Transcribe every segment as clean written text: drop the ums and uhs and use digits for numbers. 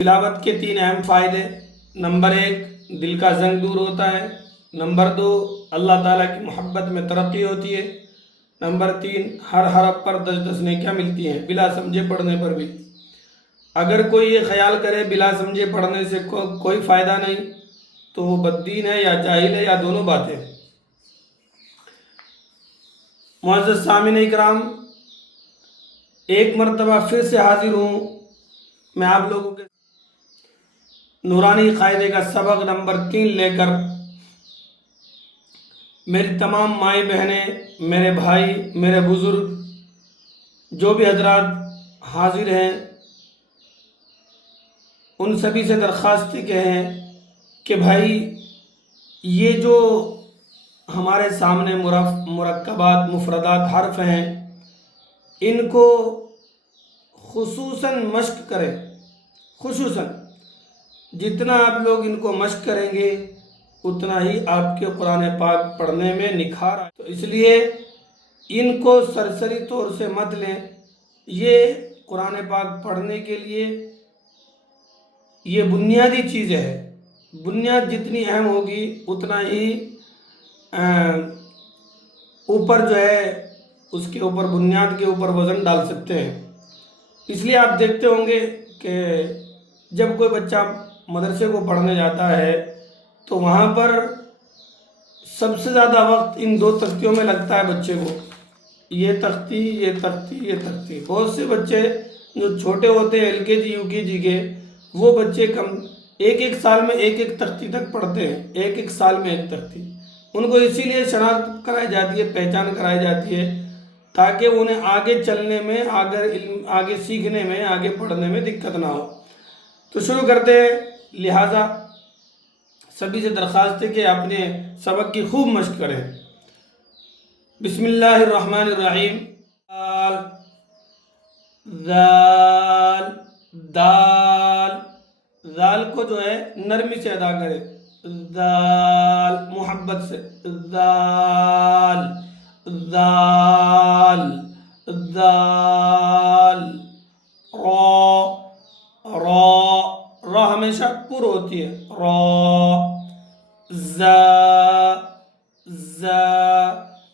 تلاوت کے 3 اہم فائدے۔ نمبر 1، دل کا زنگ دور ہوتا ہے۔ نمبر 2، اللہ تعالیٰ کی محبت میں ترقی ہوتی ہے۔ نمبر 3، ہر حرف پر 10 نیکیاں ملتی ہیں بلا سمجھے پڑھنے پر بھی۔ اگر کوئی یہ خیال کرے بلا سمجھے پڑھنے سے کوئی فائدہ نہیں تو وہ بددین ہے یا جاہل ہے یا دونوں باتیں۔ معزز سامعین اکرام، ایک مرتبہ پھر سے حاضر ہوں میں آپ لوگوں کے نورانی قاعدے کا سبق نمبر 3 لے کر۔ میری تمام مائیں بہنیں، میرے بھائی، میرے بزرگ، جو بھی حضرات حاضر ہیں، ان سبھی سے درخواست ہیں کہ بھائی یہ جو ہمارے سامنے مرکبات، مفردات، حرف ہیں، ان کو خصوصاً مشق کریں۔ خصوصاً جتنا آپ لوگ ان کو مشق کریں گے اتنا ہی آپ کے قرآن پاک پڑھنے میں نکھار آئے۔ تو اس لیے ان کو سرسری طور سے مت لیں۔ یہ قرآن پاک پڑھنے کے لیے یہ بنیادی چیز ہے۔ بنیاد جتنی اہم ہوگی اتنا ہی اوپر جو ہے اس کے اوپر، بنیاد کے اوپر وزن ڈال سکتے ہیں۔ اس لیے آپ دیکھتے ہوں گے کہ جب کوئی بچہ مدرسے کو پڑھنے جاتا ہے تو وہاں پر سب سے زیادہ وقت ان 2 تختیوں میں لگتا ہے بچے کو۔ یہ تختی، یہ تختی، یہ تختی۔ بہت سے بچے جو چھوٹے ہوتے ہیں LKG UKG کے، وہ بچے ایک سال میں ایک تختی تک پڑھتے ہیں۔ ایک سال میں ایک تختی۔ ان کو اسی لیے شناخت کرائی جاتی ہے، پہچان کرائی جاتی ہے، تاکہ انہیں آگے چلنے میں، آگے سیکھنے میں، آگے پڑھنے میں دقت نہ ہو۔ تو شروع کرتے ہیں۔ لہٰذا سبھی سے درخواست ہے کہ اپنے سبق کی خوب مشق کریں۔ بسم اللہ الرحمن الرحیم۔ ذال، دال، ذال کو جو ہے نرمی سے ادا کریں۔ ذال، محبت سے۔ ذال، ذال، ذال۔ را ہمیشہ پر ہوتی ہے۔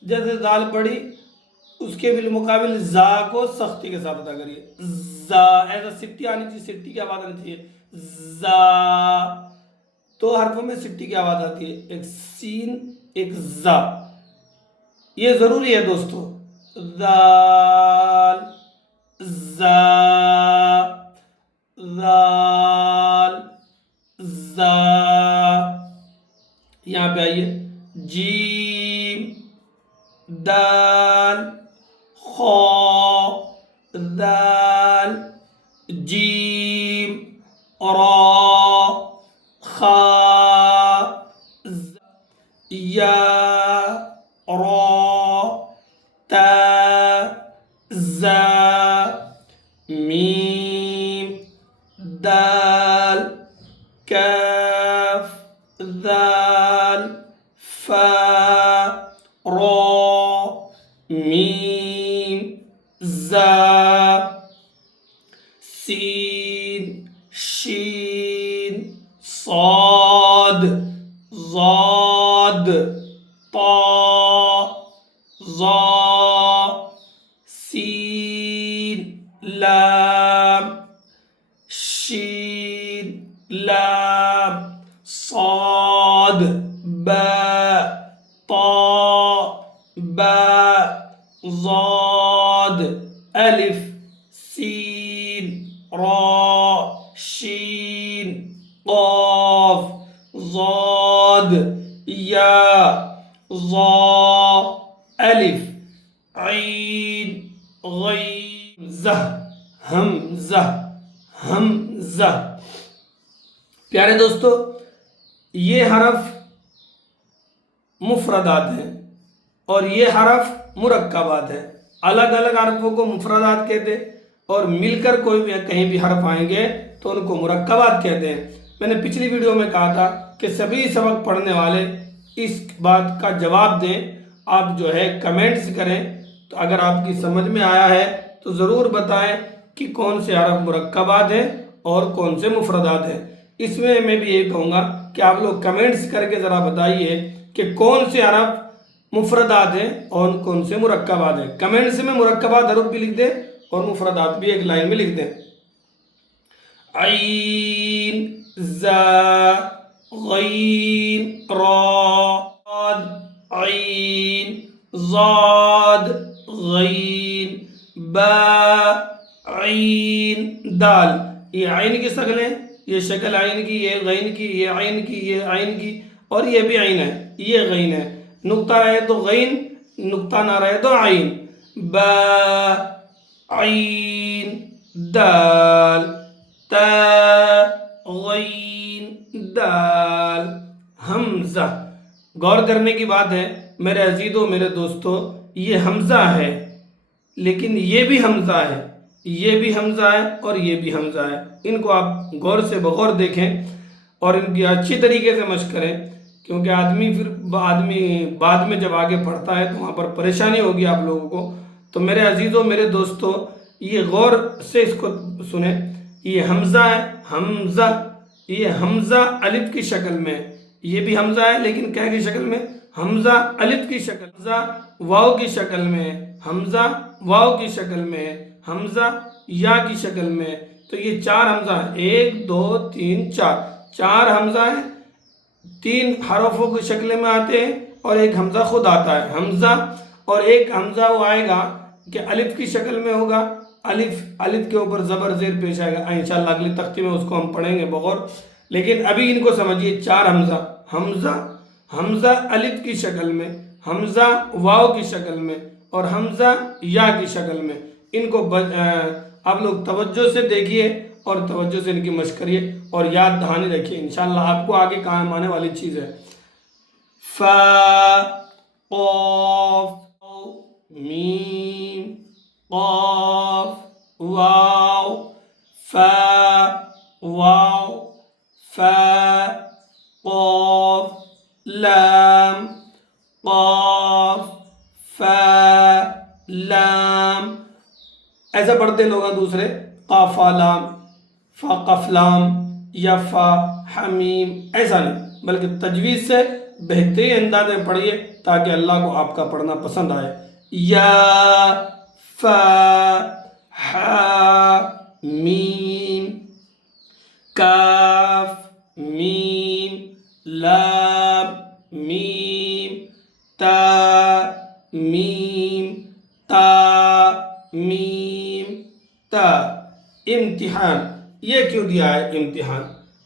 جیسے دال پڑھی اس کے بالمقابل زا کو سختی کے ساتھ ادا کریے۔ ایسا سٹی آنی چاہیے، سٹی کی آواز آنی چاہیے۔ 2 حرفوں میں سٹی کی آواز آتی ہے، ایک سین، ایک زا۔ یہ ضروری ہے دوستو۔ ذال، زا، ذال، زا۔ یہاں پہ آئیے۔ جیم، دال، خا، دال، جیم، را، خا، یا، را، تا، زا، میم، دال، کاف، ذال، فا، را، میم، زا، سین، شین، صاد، ضاد، طا، ظا، سین، لام، شین، لام، صاد، با، طا، با، ضاد، الف، سین، را، شین، قاف، ضاد، یا، ظا، الف، عین، غین، زہ، حمزہ، حمزہ۔ پیارے دوستو، یہ حرف مفردات ہیں اور یہ حرف مرکبات ہیں۔ الگ الگ حرفوں کو مفردات کہتے ہیں اور مل کر کوئی بھی کہیں بھی حرف آئیں گے تو ان کو مرکبات کہتے ہیں۔ میں نے پچھلی ویڈیو میں کہا تھا کہ سبھی سبق پڑھنے والے اس بات کا جواب دیں، آپ جو ہے کمنٹس کریں، تو اگر آپ کی سمجھ میں آیا ہے تو ضرور بتائیں کہ کون سے حرف مرکبات ہیں اور کون سے مفردات ہیں۔ اس میں بھی یہ کہوں گا کہ آپ لوگ کمنٹس کر کے ذرا بتائیے کہ کون سے حرف مفردات ہیں اور کون سے مرکبات ہیں۔ کمنٹس میں مرکبات حروف بھی لکھ دیں اور مفردات بھی ایک لائن میں لکھ دیں۔ عین زا غین را صاد عین ضاد غین با عین دال۔ یہ عین کی شکل ہے، یہ شکل عین کی، یہ غین کی، یہ عین کی، یہ عین کی، اور یہ بھی عین ہے، یہ غین ہے۔ نقطہ رہے تو غین، نقطہ نہ رہے تو عین۔ با عین دال تا غین دال حمزہ۔ غور کرنے کی بات ہے میرے عزیزوں، میرے دوستو، یہ حمزہ ہے لیکن یہ بھی حمزہ ہے، یہ بھی حمزہ ہے اور یہ بھی حمزہ ہے۔ ان کو آپ غور سے بغور دیکھیں اور ان کی اچھی طریقے سے مشق کریں، کیونکہ آدمی بعد میں جب آگے پڑھتا ہے تو وہاں پر پریشانی ہوگی آپ لوگوں کو۔ تو میرے عزیزوں، میرے دوستو، یہ غور سے اس کو سنیں۔ یہ حمزہ ہے، حمزہ، یہ حمزہ الف کی شکل میں، یہ بھی حمزہ ہے لیکن کیا کی شکل میں؟ حمزہ الف کی شکل، حمزہ واو کی شکل میں، حمزہ واو کی شکل میں، حمزہ یا کی شکل میں۔ تو یہ چار حمزہ ہیں، 1 2 3 4، چار حمزہ ہیں، 3 حروفوں کی شکل میں آتے ہیں اور ایک حمزہ خود آتا ہے حمزہ، اور ایک حمزہ وہ آئے گا کہ الف کی شکل میں ہوگا، الف کے اوپر زبر زیر پیش آئے گا۔ انشاءاللہ اگلی تختی میں اس کو ہم پڑھیں گے بغور، لیکن ابھی ان کو سمجھیے۔ چار حمزہ، حمزہ، حمزہ الف کی شکل میں، حمزہ واو کی شکل میں اور حمزہ یا کی شکل میں۔ ان کو آپ لوگ توجہ سے دیکھیے اور توجہ سے ان کی مشق کریے اور یاد دہانی رکھیے، انشاءاللہ آپ کو آگے کام آنے والی چیز ہے۔ فا قاف میم قاف واو فا واو فا قاف لام قاف فا لام۔ ایسا پڑھتے لوگ دوسرے، قاف لام، فا قف لام یا فا حمیم، ایسا نہیں، بلکہ تجویز سے بہترین انداز میں پڑھیے تاکہ اللہ کو آپ کا پڑھنا پسند آئے۔ یا فا ہا میم کاف میم لام میم تا میم تا میم تا۔ امتحان یہ کیوں دیا ہے امتحان؟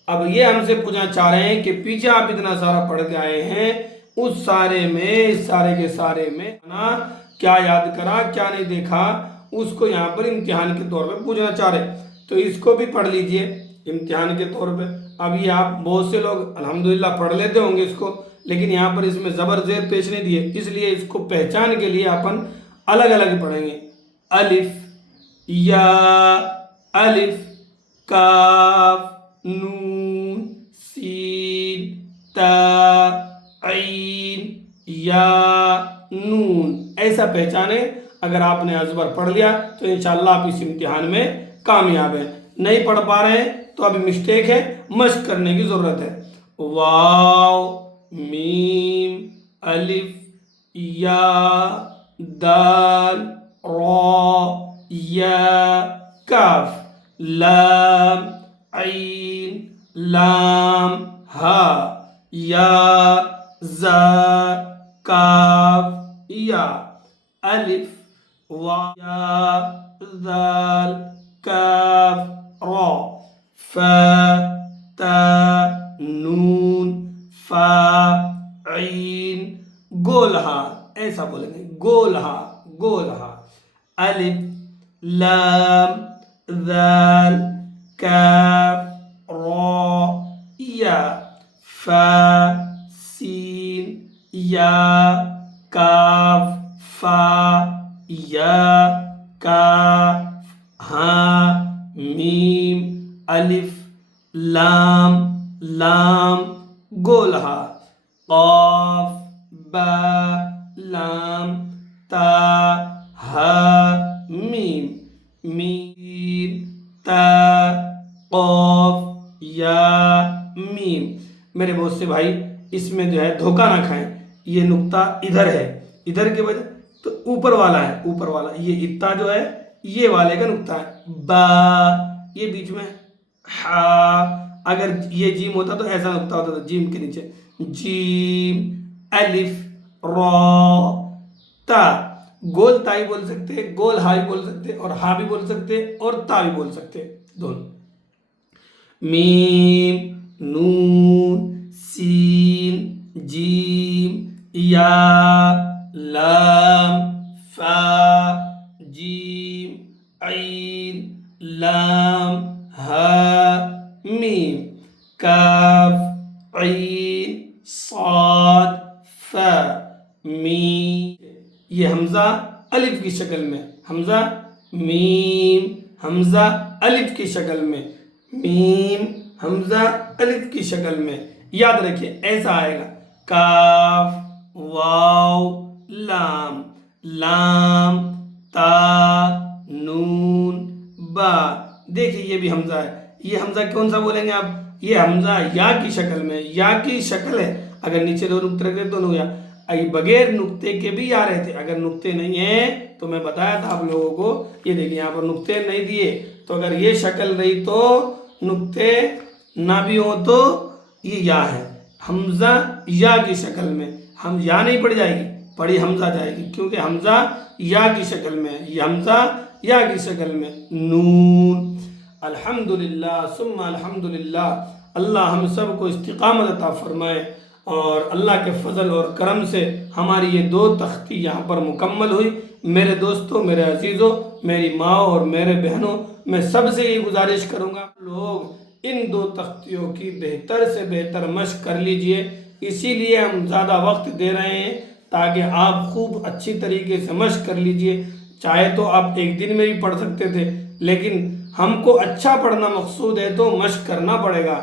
اب یہ ہم سے پوچھنا چاہ رہے ہیں کہ پیچھے آپ اتنا سارا پڑھ کے آئے ہیں، اس سارے میں، اس سارے کے سارے میں کیا یاد کرا، کیا نہیں دیکھا، اس کو یہاں پر امتحان کے طور پہ پوچھنا چاہ رہے، تو اس کو بھی پڑھ لیجئے امتحان کے طور پہ۔ اب یہ آپ بہت سے لوگ الحمدللہ پڑھ لیتے ہوں گے اس کو، لیکن یہاں پر اس میں زبر زیر پیش نہیں دیے، اس لیے اس کو پہچان کے لیے اپن الگ الگ پڑھیں گے۔ الف یا الف کاف نون سین تا عین یا نون، ایسا پہچانے۔ اگر آپ نے ازبر پڑھ لیا تو انشاءاللہ آپ اس امتحان میں کامیاب ہیں۔ نہیں پڑھ پا رہے ہیں تو ابھی مسٹیک ہے، مشق کرنے کی ضرورت ہے۔ واو میم الف یا دال را یا کاف لام عین لام ہا یا زا کاف یا الف واو یا دال کاف را فا تا نون فا عین گولہا، ایسا بولیں گے، گولہا گولہا۔ الف لام ذال کاف را یا فا سین یا کاف فا یا کاف ہا میم الف لام لام گولہا قاف با لام تا ہا میم میم تا قاف یا میم. میرے بہت سے بھائی اس میں جو ہے دھوکہ نہ کھائیں. یہ نقطہ ادھر ہے، ادھر کے وجہ تو اوپر والا ہے، اوپر والا یہ اتا جو ہے یہ والے کا نقطہ ہے. با یہ بیچ میں ہا، اگر یہ جیم ہوتا تو ایسا نقطہ ہوتا تھا جیم کے نیچے. جیم الف را تا. گول تائی بول سکتے، گول ہائی بول سکتے، اور ہا بھی بول سکتے اور تا بھی بول سکتے دونوں. میم نون سین جیم یا لام فا جیم عین لام ہا میم کاف عین صاد فا میم. یہ حمزہ الف کی شکل میں، حمزہ میم حمزہ الف کی شکل میں، میم حمزہ الف کی شکل میں. یاد رکھیے ایسا آئے گا. کاف واو لام لام تا نون با. دیکھیے یہ بھی حمزہ ہے. یہ حمزہ کون سا بولیں گے آپ؟ یہ حمزہ یا کی شکل میں، یا کی شکل ہے. اگر نیچے دو نقطے رکھتے تو نو یا بغیر نقطے کے بھی آ رہے تھے. اگر نقطے نہیں ہیں تو میں بتایا تھا آپ لوگوں کو. یہ دیکھیں یہاں پر نقطے نہیں دیے، تو اگر یہ شکل رہی تو نقطے نہ بھی ہو تو یہ یا ہے. حمزہ یا کی شکل میں، ہم یا نہیں پڑ جائے گی، پڑھی حمزہ جائے گی، کیونکہ حمزہ یا کی شکل میں، یہ حمزہ یا کی شکل میں. نون. الحمدللہ ثم الحمدللہ. اللہ ہم سب کو استقامت عطا فرمائے، اور اللہ کے فضل اور کرم سے ہماری یہ 2 تختی یہاں پر مکمل ہوئی. میرے دوستوں، میرے عزیزوں، میری ماں اور میرے بہنوں، میں سب سے یہ گزارش کروں گا لوگ ان 2 تختیوں کی بہتر سے بہتر مشق کر لیجئے. اسی لیے ہم زیادہ وقت دے رہے ہیں تاکہ آپ خوب اچھی طریقے سے مشق کر لیجئے. چاہے تو آپ ایک دن میں بھی پڑھ سکتے تھے، لیکن ہم کو اچھا پڑھنا مقصود ہے تو مشق کرنا پڑے گا.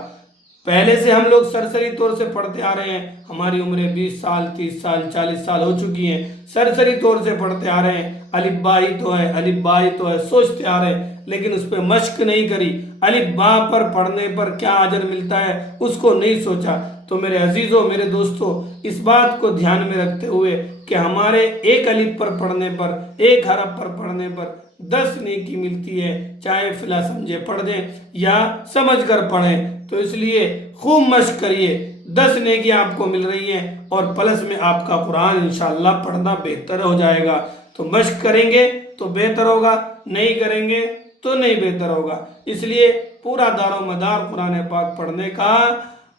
پہلے سے ہم لوگ سرسری طور سے پڑھتے آ رہے ہیں. ہماری عمریں 20 سال 30 سال 40 سال ہو چکی ہیں. سرسری طور سے پڑھتے آ رہے ہیں. الف با ہی تو ہے، الف با ہی تو ہے سوچتے آ رہے ہیں، لیکن اس پہ مشق نہیں کری. الف با پر پڑھنے پر کیا اجر ملتا ہے اس کو نہیں سوچا. تو میرے عزیزوں، میرے دوستوں، اس بات کو دھیان میں رکھتے ہوئے کہ ہمارے ایک الف پر پڑھنے پر، ایک حرف پر پڑھنے پر 10 نیکی ملتی ہے، چاہے فلا سمجھے پڑھ دیں یا سمجھ کر پڑھیں. تو اس لیے خوب مشق کریے، 10 نیکی آپ کو مل رہی ہیں، اور پلس میں آپ کا قرآن انشاءاللہ پڑھنا بہتر ہو جائے گا. تو مشق کریں گے تو بہتر ہوگا، نہیں کریں گے تو نہیں بہتر ہوگا. اس لیے پورا دار و مدار قرآن پاک پڑھنے کا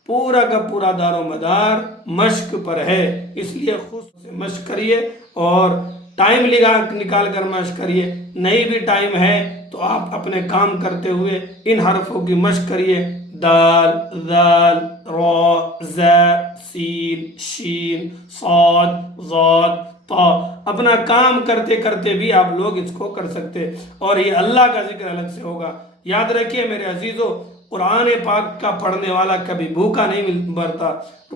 پورا کا پورا دار و مدار مشق پر ہے. اس لیے خود سے مشق کریے اور ٹائم نکال کر مشق کریے. نہیں بھی ٹائم ہے تو آپ اپنے کام کرتے ہوئے ان حرفوں کی مشق کریے. دال ذال را ز سین شین صاد ضاد طا. اپنا کام کرتے کرتے بھی آپ لوگ اس کو کر سکتے، اور یہ اللہ کا ذکر الگ سے ہوگا. یاد رکھیے میرے عزیزوں، قرآن پاک کا پڑھنے والا کبھی بھوکا نہیں مرتا.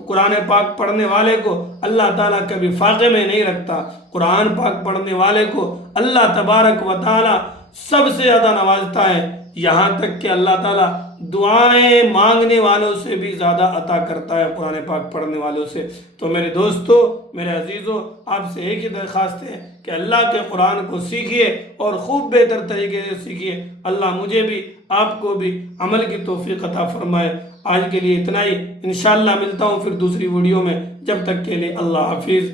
قرآن پاک پڑھنے والے کو اللہ تعالیٰ کبھی فاقے میں نہیں رکھتا. قرآن پاک پڑھنے والے کو اللہ تبارک و تعالیٰ سب سے زیادہ نوازتا ہے، یہاں تک کہ اللہ تعالیٰ دعائیں مانگنے والوں سے بھی زیادہ عطا کرتا ہے قرآن پاک پڑھنے والوں سے. تو میرے دوستوں، میرے عزیزوں، آپ سے ایک ہی درخواست ہے کہ اللہ کے قرآن کو سیکھیے اور خوب بہتر طریقے سے سیکھیے. اللہ مجھے بھی آپ کو بھی عمل کی توفیق عطا فرمائے. آج کے لیے اتنا ہی، انشاءاللہ ملتا ہوں پھر دوسری ویڈیو میں. جب تک کے لیے اللہ حافظ.